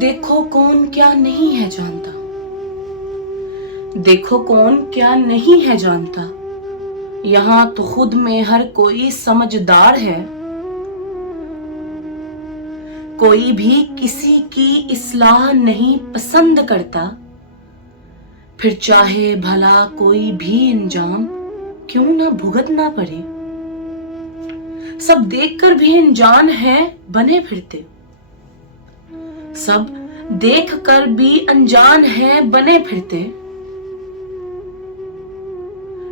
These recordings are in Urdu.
دیکھو کون کیا نہیں ہے جانتا، دیکھو کون کیا نہیں ہے جانتا، یہاں تو خود میں ہر کوئی سمجھدار ہے۔ کوئی بھی کسی کی اصلاح نہیں پسند کرتا، پھر چاہے بھلا کوئی بھی انجام کیوں نہ بھگتنا پڑے۔ سب دیکھ کر بھی انجان ہیں بنے پھرتے، سب دیکھ کر بھی انجان ہیں بنے پھرتے۔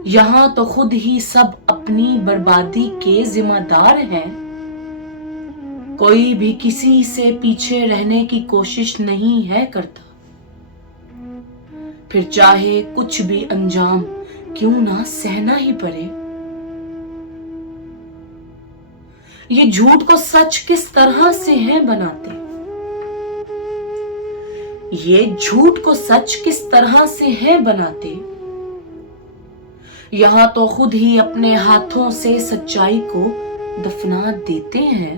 یہاں تو خود ہی سب اپنی بربادی کے ذمہ دار ہیں۔ کوئی بھی کسی سے پیچھے رہنے کی کوشش نہیں ہے کرتا، پھر چاہے کچھ بھی انجام کیوں نہ سہنا ہی پڑے۔ یہ جھوٹ کو سچ کس طرح سے ہیں بناتے، یہ جھوٹ کو سچ کس طرح سے ہیں بناتے۔ یہاں تو خود ہی اپنے ہاتھوں سے سچائی کو دفنا دیتے ہیں۔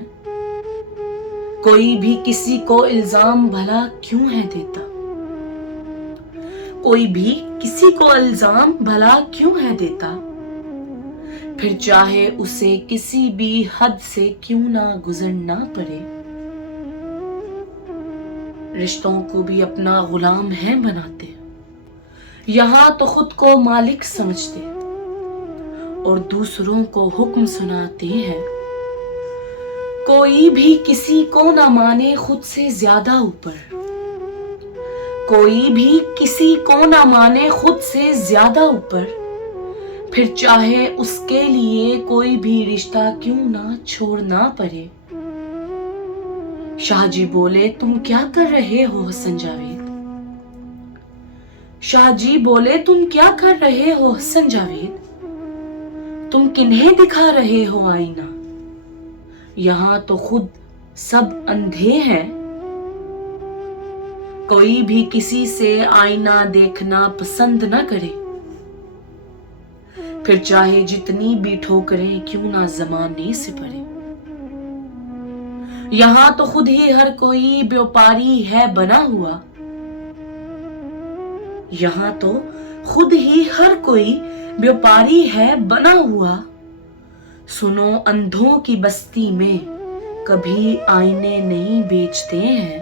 کوئی بھی کسی کو الزام بھلا کیوں ہے دیتا، کوئی بھی کسی کو الزام بھلا کیوں ہے دیتا، پھر چاہے اسے کسی بھی حد سے کیوں نہ گزرنا پڑے۔ رشتوں کو بھی اپنا غلام ہے بناتے، یہاں تو خود کو مالک سمجھتے اور دوسروں کو حکم سناتے ہیں۔ کوئی بھی کسی کو نہ مانے خود سے زیادہ اوپر، کوئی بھی کسی کو نہ مانے خود سے زیادہ اوپر، پھر چاہے اس کے لیے کوئی بھی رشتہ کیوں نہ چھوڑنا پڑے۔ شاہ جی بولے تم کیا کر رہے ہو حسن جاوید، شاہ جی بولے تم کیا کر رہے ہو حسن جاوید، تم کنہیں دکھا رہے ہو آئینہ، یہاں تو خود سب اندھے ہیں۔ کوئی بھی کسی سے آئینہ دیکھنا پسند نہ کرے، پھر چاہے جتنی بھی ٹھوکریں کیوں نہ زمانے سے پڑے۔ یہاں تو خود ہی ہر کوئی بیوپاری ہے بنا ہوا، یہاں تو خود ہی ہر کوئی بیوپاری ہے بنا ہوا۔ سنو اندھوں کی بستی میں کبھی آئینے نہیں بیچتے ہیں۔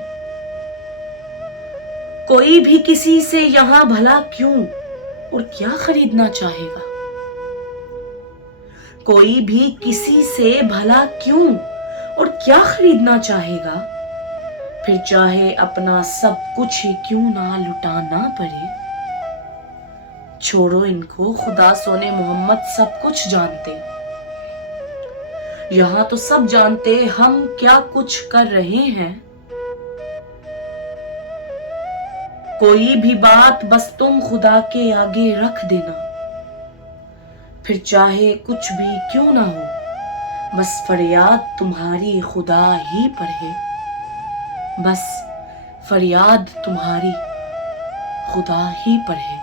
کوئی بھی کسی سے یہاں بھلا کیوں اور کیا خریدنا چاہے گا، کوئی بھی کسی سے بھلا کیوں اور کیا خریدنا چاہے گا، پھر چاہے اپنا سب کچھ ہی کیوں نہ لٹانا پڑے۔ چھوڑو ان کو، خدا سونے محمد سب کچھ جانتے، یہاں تو سب جانتے ہم کیا کچھ کر رہے ہیں۔ کوئی بھی بات بس تم خدا کے آگے رکھ دینا، پھر چاہے کچھ بھی کیوں نہ ہو، بس فریاد تمہاری خدا ہی پر ہے، بس فریاد تمہاری خدا ہی پر ہے۔